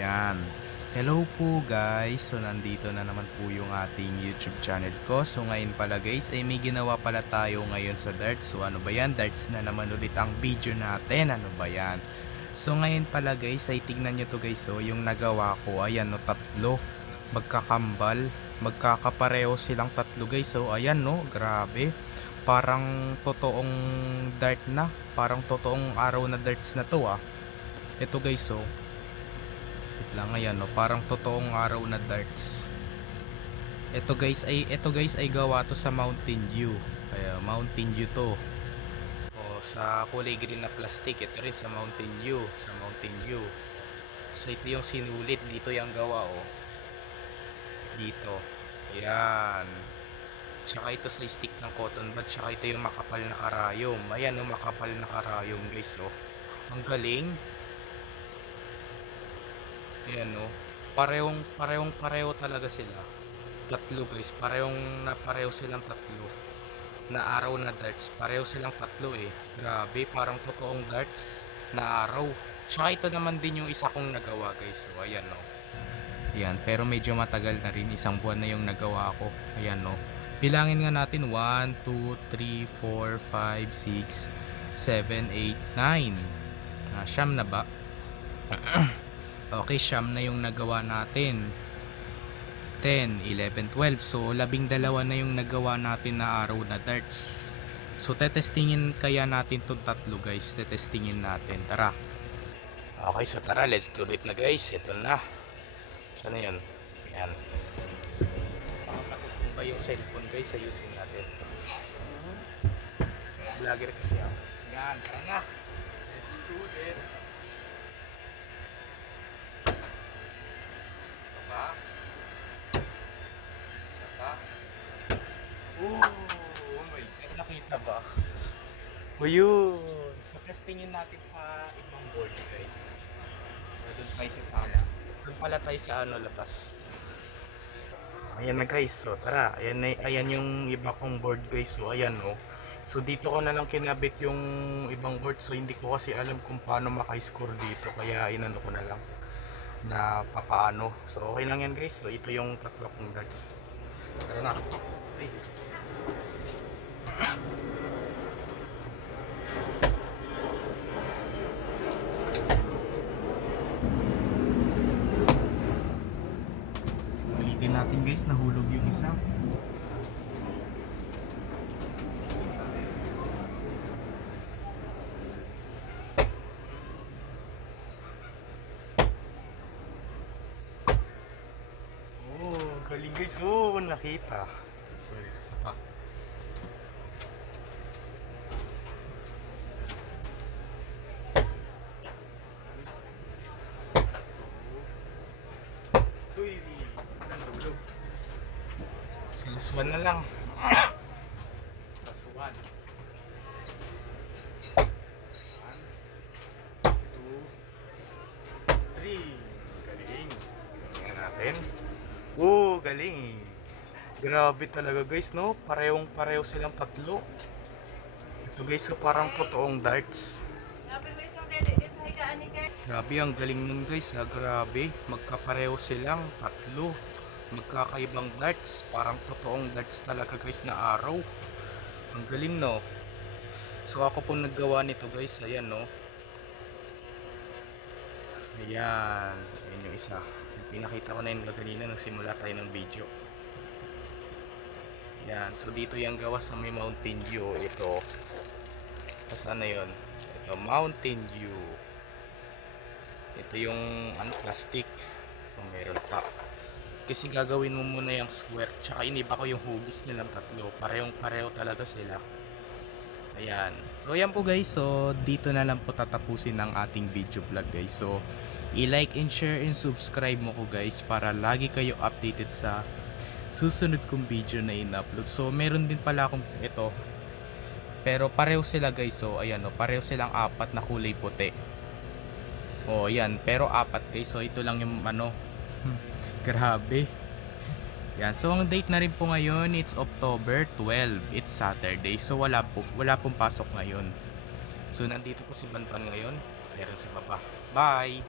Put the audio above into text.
Yan. Hello po guys. So nandito na naman po yung ating YouTube channel ko. So ngayon pala guys ay may ginawa pala tayo ngayon sa darts. So ano ba yan? Darts na naman ulit ang video natin. Ano ba yan? So ngayon pala guys ay tignan nyo to guys. So yung nagawa ko ayan no, tatlo. Magkakambal. Magkakapareho silang tatlo guys. So ayan no, grabe. Parang totoong dart na. Parang totoong araw na darts na to ah. Ito guys so lang ayan no, parang totoong araw na darts. Ito guys ay gawa to sa Mountain Dew. Kaya Mountain Dew to. O sa kulay green na plastic, ito rin sa Mountain Dew, So ito yung sinulit, dito yung gawa oh. Dito. Ayan. Tsaka ito sa stick ng cotton bud, tsaka ito yung makapal na karayom. Ayan oh, makapal na karayom guys oh. Ang galing. Ayan no. Pareho talaga sila. Tatlo guys. Pareho silang tatlo. Na araw na darts. Pareho silang tatlo eh. Grabe. Parang totoong darts na araw. Tsaka ito naman din yung isa kong nagawa guys. So ayan no. Ayan. Pero medyo matagal na rin. Isang buwan na yung nagawa ko. Ayan no. Bilangin nga natin. 1, 2, 3, 4, 5, 6, 7, 8, 9. Siyam na ba? Okay, siyam na yung nagawa natin. 10, 11, 12. So, 12 na yung nagawa natin na araw na darts. So, tetestingin kaya natin itong tatlo guys. Tetestingin natin. Tara. Okay, so tara. Let's do it na guys. Ito na. Saan na yun? Ayan. Matutumba yung cellphone guys. Ayusin natin. Vlogger kasi ako. Ayan, tara na. Let's do it. Ba? Saka. Oh my god, nakita ba? O yun. So testingin natin sa ibang board guys. Doon tayo sa sala. Doon pala tayo sa ano, labas. Ayan na guys. So tara. Ayan yung iba kong board guys. So ayan no. So dito ko na lang kinabit yung ibang board. So hindi ko kasi alam kung paano maka-score dito. Kaya inano ko na lang na papaano. So okay lang yan guys. So ito yung tatlo kong darts. Tara na. Ay. Ulitin natin guys, nahulog yung isa. Galing guys, oh, nakita. Sorry, isa pa. Uy, nahulog. Silaswan na lang. Silaswan. 1, 2, 3. Galing. Tingnan natin. Oh, galing. Grabe talaga guys, no? Pareho silang tatlo. Ito guys, so parang totoong darts. Grabe, ang galing nun guys, ha? Grabe. Magkapareho silang tatlo. Magkakaibang darts. Parang totoong darts talaga guys na araw. Ang galing, no? So ako po naggawa nito guys. Ayan, no? Ayan. Ayan yung isa. Pinakita ko na yun kanina nung simula tayo ng video. Yan, so dito yung gawa sa may Mountain Dew. Ito, saan na yun? Ito, Mountain Dew. Ito yung ano, plastic. Kung meron pa. Kasi gagawin mo muna yung square. Tsaka iniba ko yung hugis nilang tatlo. Pareho talaga sila. Ayan. So ayan po guys. So dito na lang po tatapusin ang ating video vlog guys. So i-like and share and subscribe mo ko guys para lagi kayo updated sa susunod kong video na in-upload. So meron din pala akong ito. Pero pareho sila guys. So ayan o. Pareho silang apat na kulay puti. O ayan. Pero apat guys. So ito lang yung ano. Grabe. Yan. So ang date na rin po ngayon, it's October 12. It's Saturday. So wala pong pasok ngayon. So nandito po si Banban ngayon. Meron sa baba. Bye.